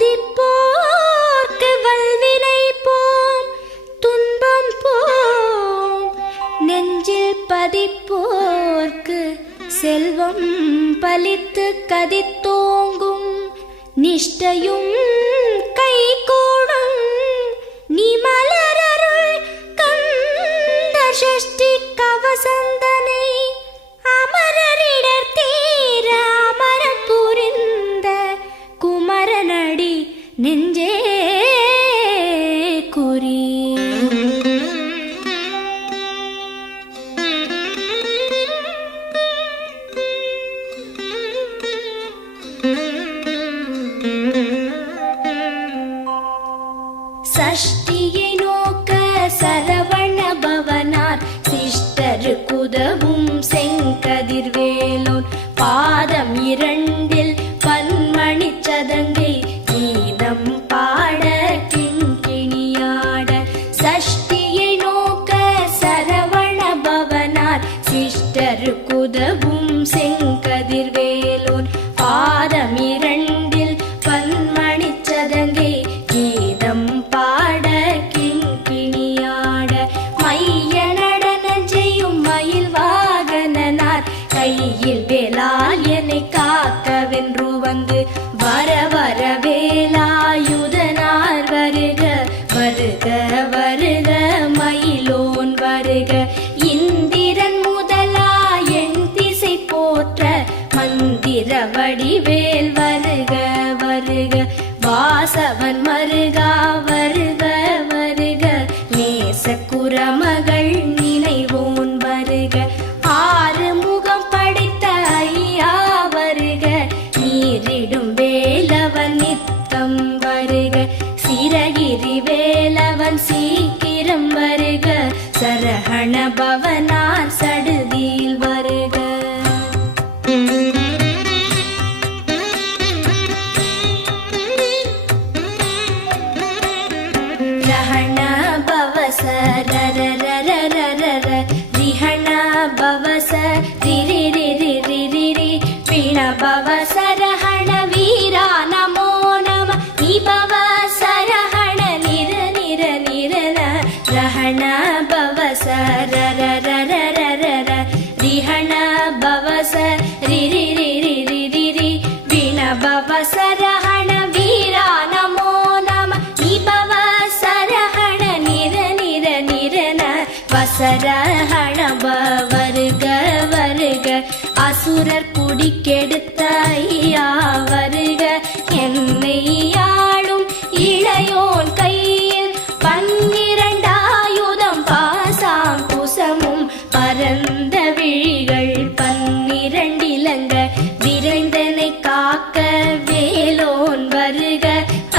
துதிப்போர்க்கு வல்வினை போம் துன்பம் போம், நெஞ்சில் பதிப்போர்க்கு செல்வம் பலித்து கதித்தோங்கும், நிஷ்டையும் கைகூடும் நீ மலரருள் கந்த சஷ்டி கவசந்தனை, அமரரிடர் தீர அமரம் புரிந்த குமரனடி நெஞ்சே குறி. சஷ்டியை நோக்க சரவண பவனார் சிஷ்டருக்குதவும் செங்கதிர்வேலோன், பாதம் இரண்டில் பன்மணி சதங்கை கீதம் பாட கிண்கிணியாட. சஷ்டியை நோக்க சரவண பவனார் சிஷ்டருக்குதவும் செங்கதிர்வேலோன், பாதம் இரண்டில் பன்மணி சதங்கை கீதம் பாட கிண்கிணியாட. மைய நடன செய்யும் மயில் வாகனனார் கையில் வேலால் என்னை காக்கவென்று வந்து, வர வர வேலாயுதனார் வருக வருக வருக மயிலோன் வருக. இந்திரன் முதலா என் திசை போற்ற மந்திர வடிவேல் வருக வருக. வாசவன் மருகா வருக வருக, நேச குரமகள் நினைவோன் வருக. ஆறு முகம் படைத்த ஐயா வருக, நீரிடும் வேலவன் நித்தம் வருக. சிரகிரி வேலவன் சீக்கிரம் வருக, சரஹண பவனார் சடுதியில் வருக. ரஹண பவச ரரரரரரர, ரிஹண பவச ரிரிரிரிரிரி, பிண பவச ரஹண வீரா நமோ நம, நிபவ சரஹண நிர நிர நிரன. ரஹண பவச ரரரரரர, ரிஹண பவச ரிரிரிரிரிரி, பிண பவச ரஹண வீரா நமோ நம, நிபவ சரஹண நிர நிர நிரன. வசரஹண வருக வருக, அசுரர் குடிக்கெடுத்த ஐயா வருக. என்னை ஆளும் இளையோன் கையில் பன்னிரண்டாயுதம் பாசாம் குசமும், பரந்த விழிகள் பன்னிரண்டிலங்க விரைந்தனை காக்க வேலோன் வருக.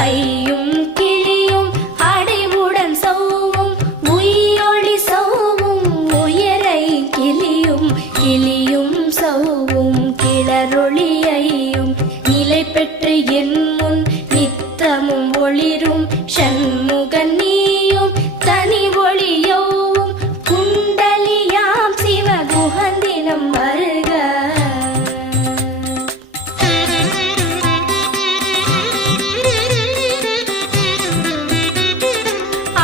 ஐயும் கிளியும் அடைவுடன் சௌவும் உயிரொளி சௌவும், உயரை கிளியும் கிளியும் சௌவும் கிளரொளியையும், நிலை பெற்று என் முன் நித்தமும் ஒளிரும் ஷண்முகன் நீயும் தனி ஒளியோவும், குண்டலியாம் சிவ குஹந்தினம் வருக.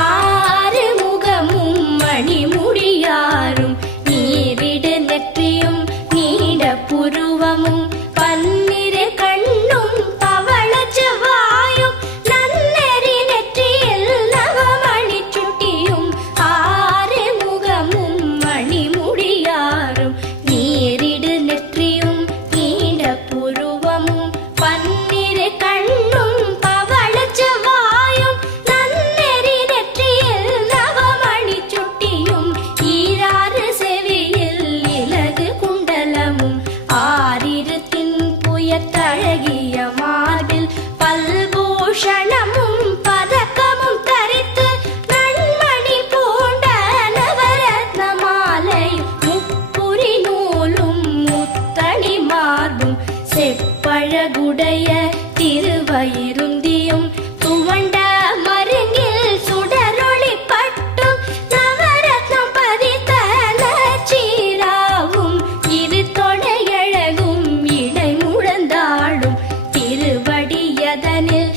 ஆறு முகமும் மணிமுடியாரும், நீரிடு நெற்றியும் நீட புருவமும், பன்னிரு கண்ணும் பவள செவ்வாயும், நன்னெறி நெற்றியில் நவமணி சுட்டியும். ஆறு முகமும் மணிமுடியாரும், நீரிடு நெற்றியும் நீட புருவமும், பன்னிரு கண்ணும் பவள செவ்வாயும், நன்னெறி நெற்றியில் நவமணி சுட்டியும். ஈராறு செவியில் இலகு குண்டலமும், ஆறிரு தின்புயத்தழகிய மார்பில் பல்பூஷணமும் பதக்கமும் தரித்து, நன்மணி பூண்ட நவரத்ன மாலை முப்புரி நூலும் முத்தணி மார்பும், செப்பழகுடைய திருவயிருந்தியும், துவண்ட மருங்கில் சுடரொளி பட்டும், நவரத்னம் பதித்த நச்சீராவும், இரு தொடையழகும் இடை முழந்தாடும், திருவடியதனில்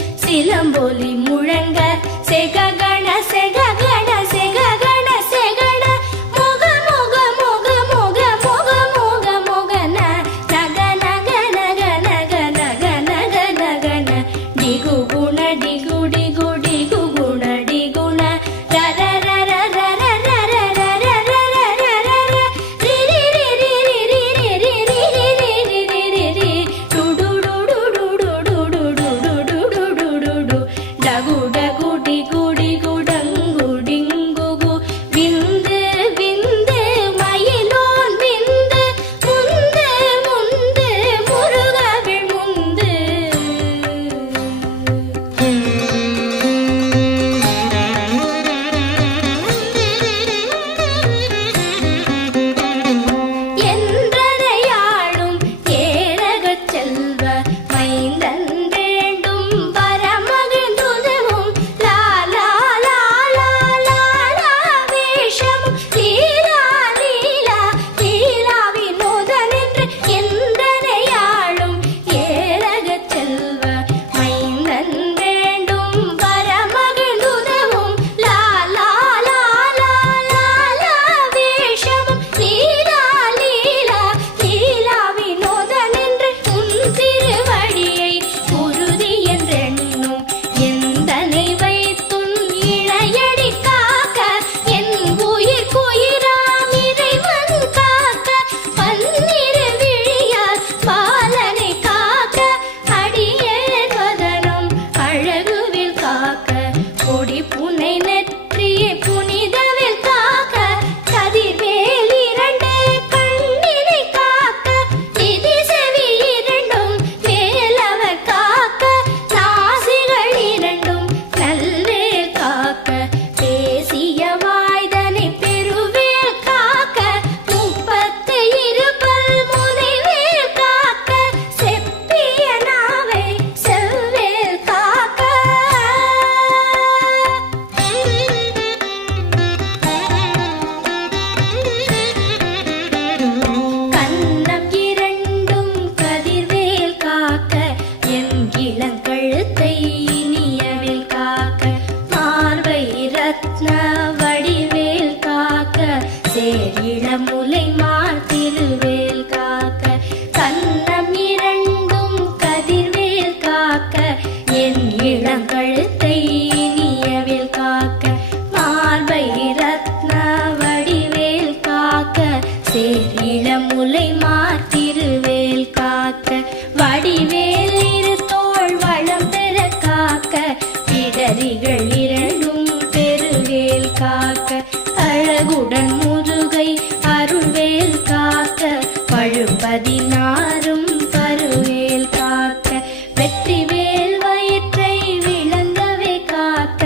நாரும் பருவேல் காக்க வெற்றிவேல் வயிற்றை விளங்கவே காக்க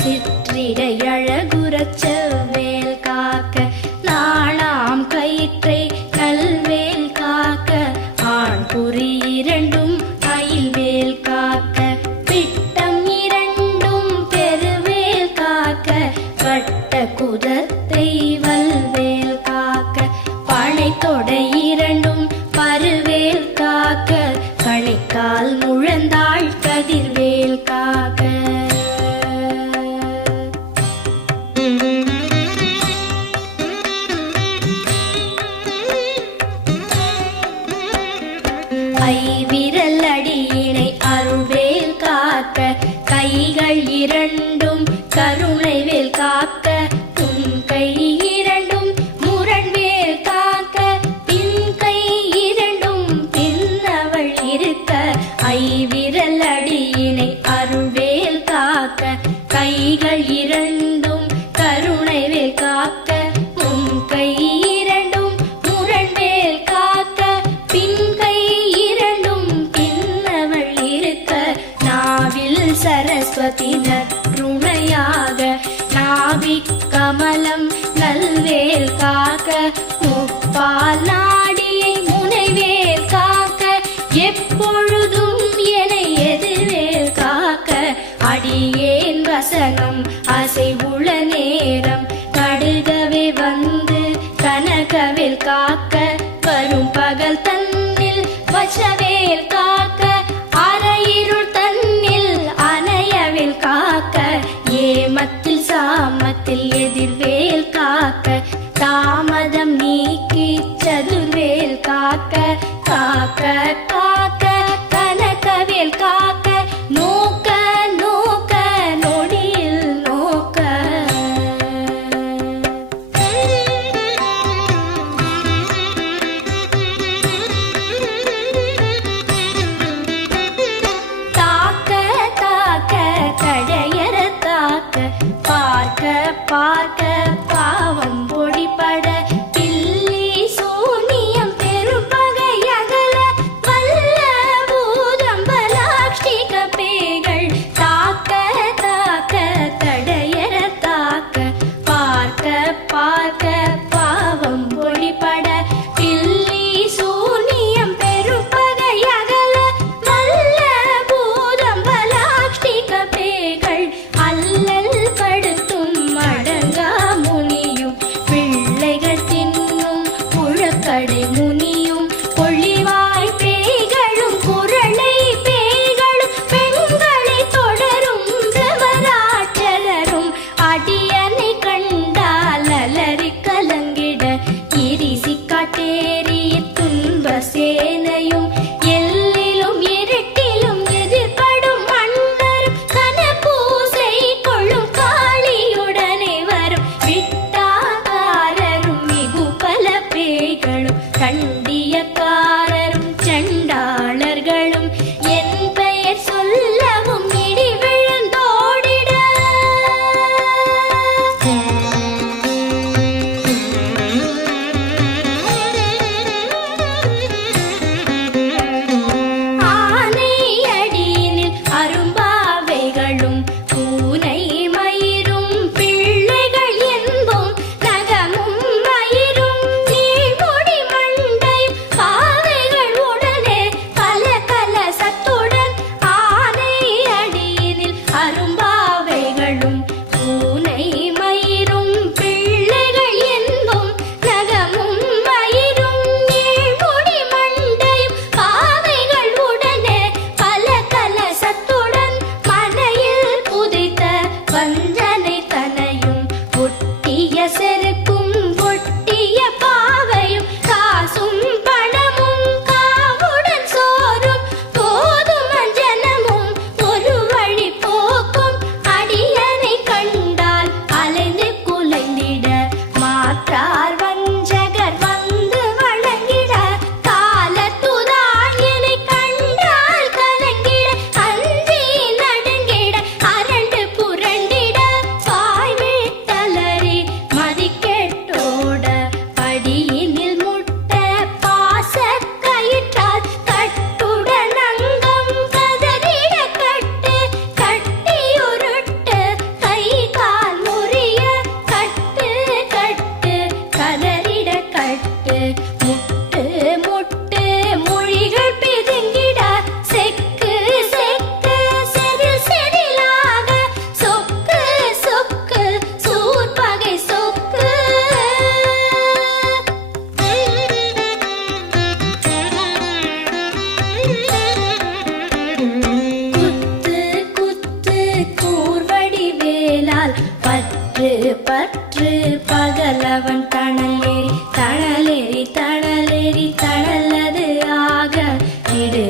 சிற்றிடை அழகுறச் செவ்வேல் காக்க நாணாம் கயிற்றை நல்வேல் காக்க ஆண் குறி இரண்டும் அயில்வேல் காக்க பிட்டம் இரண்டும் பெருவேல் காக்க வட்ட குதத்தை வல்வேல் காக்க பனை தொடை இரண்டும் பருவேல் காக்க கணைக்கால் முழந்தாள் கதிர்வேல் காக்க ஐவிரல் அடியினை அருள்வேல் காக்க கைகள் இரண்டும் கருணைவேல் காக்க உன் கை இரண்டும் முரண்வேல் காக்க பின் கை இரண்டும் பின்னவள் இருக்க ஐவிரல் அடியினை அருள்வேல் காக்க கைகள் இரண்டும் கருணைவேல் காக்க உன் கை இரண்டும் முரண்வேல் காக்க பின் கை இரண்டும் பின்னவள் இருக்க நாவில் சரஸ்வதி நற்றுணையாக நாவிக் கமலம் நல்வேல் காக்க முப்பால் நாடியை முனைவேல் காக்க எப்பொழுதும் என எதிர்வேல் காக்க அடியேன் வசனம் அசைவுள நேரம் கடுகவே வந்து கனகவேல் காக்க வரும் பகல் தன்னில் வச்சவேல் காக்க அரையிருள் தன்னில் அணையவேல் காக்க ஏமத்தில் சாமத்தில் எதிர்வேல் காக்க தாமதம் நீக்கி சதுர்வேல் காக்க காக்க காக்க கனகவேல் காக்க நோக்க நோக்க நொடியில் நோக்க தாக்க தாக்க கடையற தாக்க பார்க்க பார்க்க பாவம் பொடிபட பில்லி சூனியம் பெரும்பகை அகல வல்ல விடு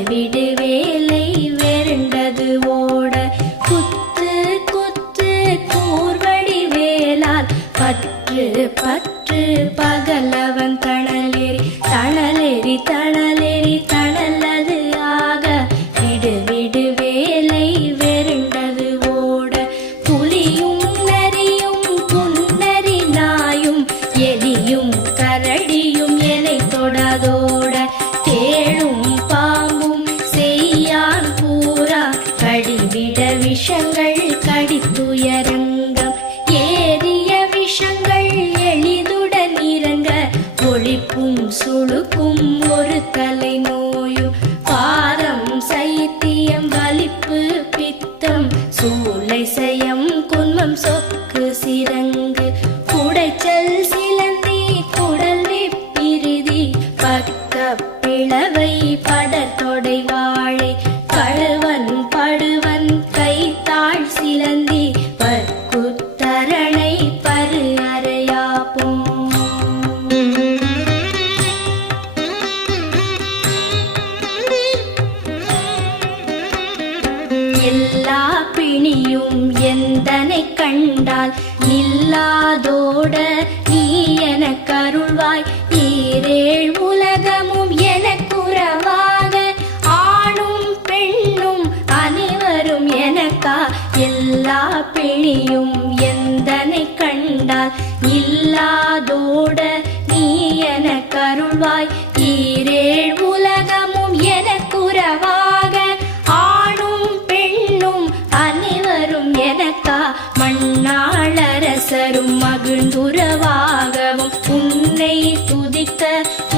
வேலை வெருண்டது ஓட குத்து குத்து கூர்வடி வேளால் பற்று பற்று பகலவன் தணலேறி தணலேறி தணலேறி தணலது ஆக விடு வேலை வெருண்டது ஓட புலியும் நரியும் புன்னரி நாயும் எலியும் கரடியும் எனை தொடாதோட தேளும் பாம்பும் செய்யான் பூரா கடிவிட விஷங்கள் கடித்துயரங்கம் ஏறிய விஷங்கள் எளிதுடன் இறங்க ஒளிப்பும் சுழுக்கும் ஒரு தலை நோயும் பாரம் சைத்தியம் வலிப்பு பித்தம் சூளை சயம் குன்மம் சொக்கு சிரங்கு குடைச்சல் சிலந்தி குடல் வெப்பிரிதி பக்க பிளவை படத்தொடை வாழை கழுவன் படுவன் கைத்தாள் சிலந்தி பற்குத்தரணை பரு அறையாப்பும் எல்லா பிணியும் எந்தனை கண்டால் நில்லாதோட நீ எனக் கருள்வாய் ஈரேழ் உலகமும் எனக்குறவாக ஆணும் பெண்ணும் அனைவரும் எனக்கா எல்லா பிணியும் எந்தனை கண்டால் இல்லாதோட நீ எனக் கருள்வாய் ஈரேழ் உலகமும் எனக்குறவாக ஆணும் பெண்ணும் அனைவரும் எனக்கா மண்ணாளரசரும் மகிழ்ந்துறவாகவும் உன்னை துதிக்க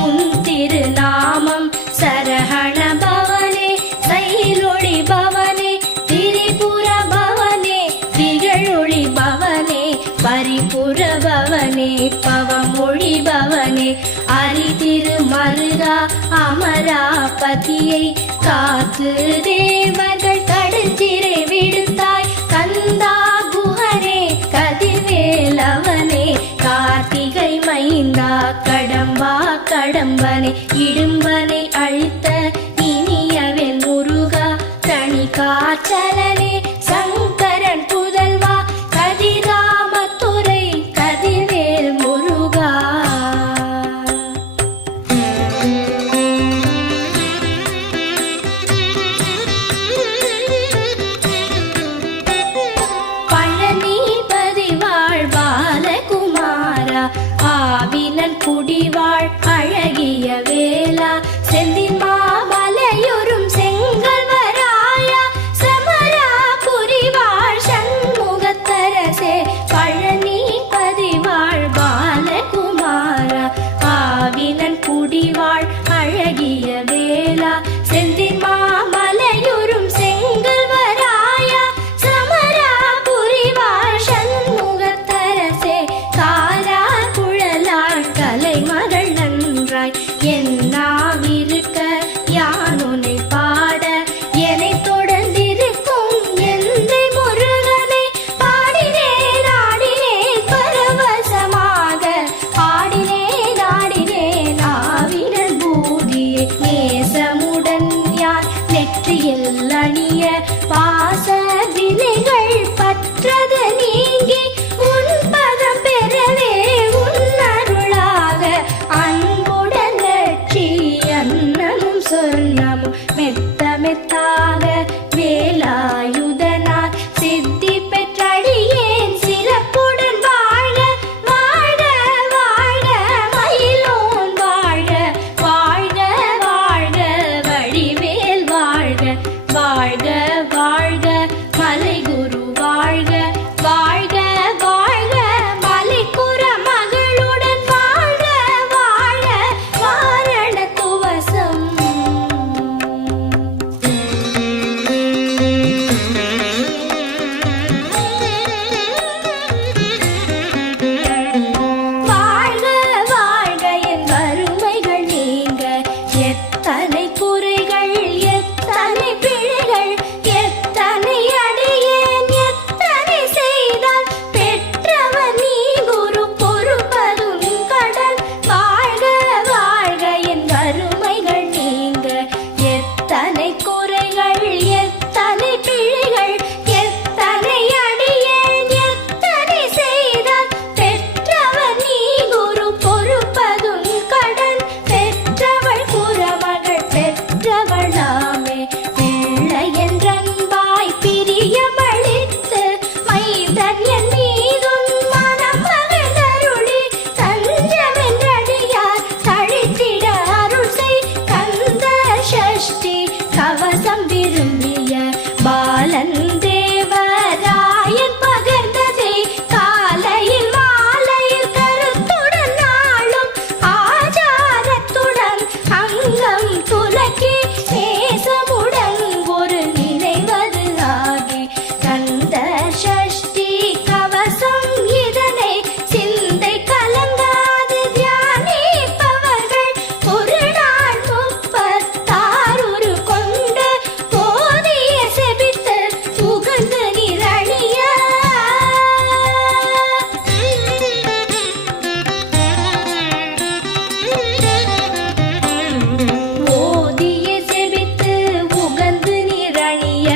உன் திருநாமம் சரஹண பவனே சைலொளி பவனே திரிபுர பவனே திகழொளி பவனே பரிபுர பவனே பவமொழி பவனே அரிதிரு மருகா அமராபதியை காத்து தேவர்கள் கடுஞ்சிறை விடுத்தாய் கந்தா குஹனே கதிர்வேலவனே கார்த்திகை மைந்தா கடம்பா கடம்பனை இடும்பனை அழித்த இனியவன் முருகா தனி காச்சலனே சங்கரன் புதல்வா கதிராமத்துறை கதிர்வேல் முருகா பழனிபதி வாழ்பாலகுமாரா ஆவினன் குடிவாழ் அழகிய வேளா செந்தின் மாமலையொரும் செங்கல்வராயா சமரா புரிவாழ் சண்முகத்தரசே பழனிபதி வாழ்பாலகுமாரா ஆவினன் குடிவாழ் அழகிய வேளா செந்தின் மாமலையொரும் செங்கல்வராயா சமரா புரிவாழ் சண்முகத்தரசே காரா குழலாள் கலைமகள் நன்றாய் என்னாவிருக்க யானுனை பாட என்னை தொடர்ந்திருக்கும் எந்தை முருகனை பாடினேன் ஆடினேன் பரவசமாக ஆடினேன் ஆடினேன் ஆவினன் பூதியை நேசமுடன் யான் நெற்றியில் அணிய பாச வினைகள் பற்றது நீங்கி உன் பதம் பெறவே உன் அருளாக அன்புடன் லட்சி அன்னமும் சொன்னமும் மெத்த மெத்தாக வேலாயுதனார் சித்தி பெற்றடியேன் சிறப்புடன் வாழ வாழ வாழ மயிலோன் வாழ வாழ்க வாழ்க வடிவேல் வாழ்க வாழ்க வாழ்க மலைகுரு வாழ்க வாழ்க வாழ்க மலைக்குற மகளுடன் வாழ்க வாழ வாரண துவசம் சஷ்டி கவசம் விரும்பிய பாலன் தேவராயன் பகர்ந்ததே காலையில் மாலையில் கருத்துடன் நாளும் ஆச்சாரத்துடன் அங்கம் துலக்கி நேசமுடன் ஒரு நினைவது ஆகி கந்த சஷ்டி கவசம் இதனை சிந்தை கலங்காது தியானிப்பவர்கள் ஒரு நாள் 36 கொண்டு போதிய செபித்து புகழ்ந்து நிரணிய ஓதிய செபித்து உகந்து நிரணிய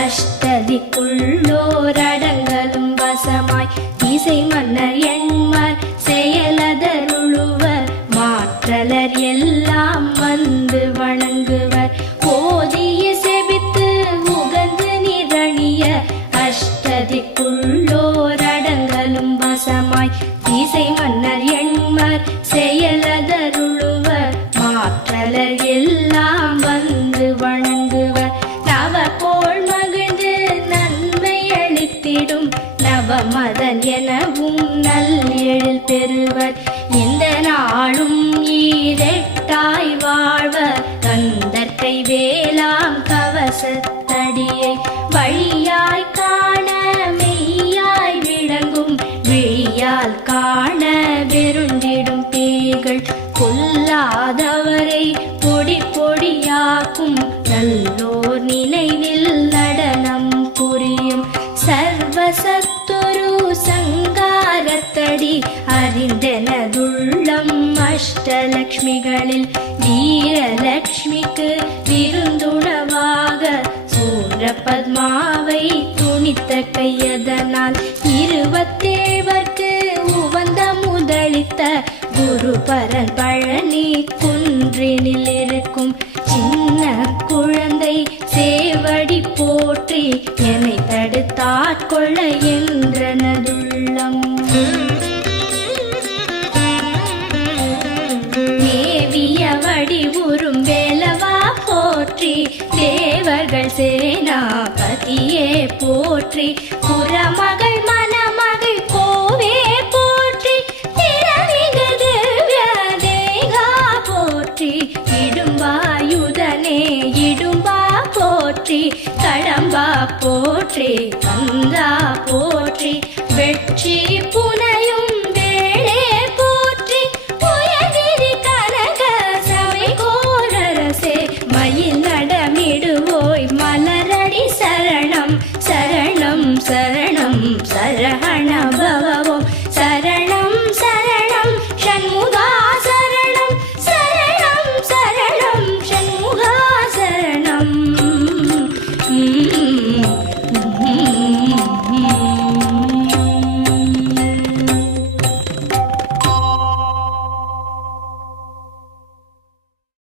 அஷ்டதிக்குள்ளோரடங்கலும் வசமாய் இசை மன்னர் எண்மர் செயலதருளுவர் மாற்றலர் எல்லாம் வந்து வணங்குவர் ஓதிய செபித்து உகந்து நிரணிய அஷ்டதிக்குள்ளோரடங்கலும் வசமாய் இசை மன்னர் எண்மர் செயலதருளுவர் மாற்றலர் எல்லாம் வந்து வணங்குவர் நவகோள் மகிழ்ந்து நன்மை அளித்திடும் நவமதன் எனவும் நல்லெழில் பெறுவர் இந்த நாளும் ஈரெட்டாய் வாழ்வர் கந்தற்கை வேளாம் கவசத்தடியை வழியாய் காண மெய்யாய் விளங்கும் விழியால் காண வெருண்டிடும் பேய்கள் கொல்லாதவரை பொடி பொடியாக்கும் நல்லோர் நினைவில் நடனம் புரியும் சர்வசத்துரு சங்காரத்தடி அறிந்தனதுள்ளம் அஷ்டலக்ஷ்மிகளில் வீரலக்ஷ்மிக்கு விருந்துணவாக சூரபத்மாவை துணித்த கையதனால் 27 உவந்த முதலித்த குருபரன் பழனி குன்றினில் இருக்கும் சின்ன குழந்தை சேவடி போற்றி என்னை தடுத்தாட்கொள்ள என்றனதுள்ளம் மேவிய வடிவுறும் வேலவா போற்றி தேவர்கள் சேனாபதியே போற்றி புறமகள் மணமகள் கோவே போற்றி திறமிகு திவ்ய தேகா போற்றி இடும்பாயுதனே இடும்பா போற்றி கடம்பா போற்றி கந்தா போ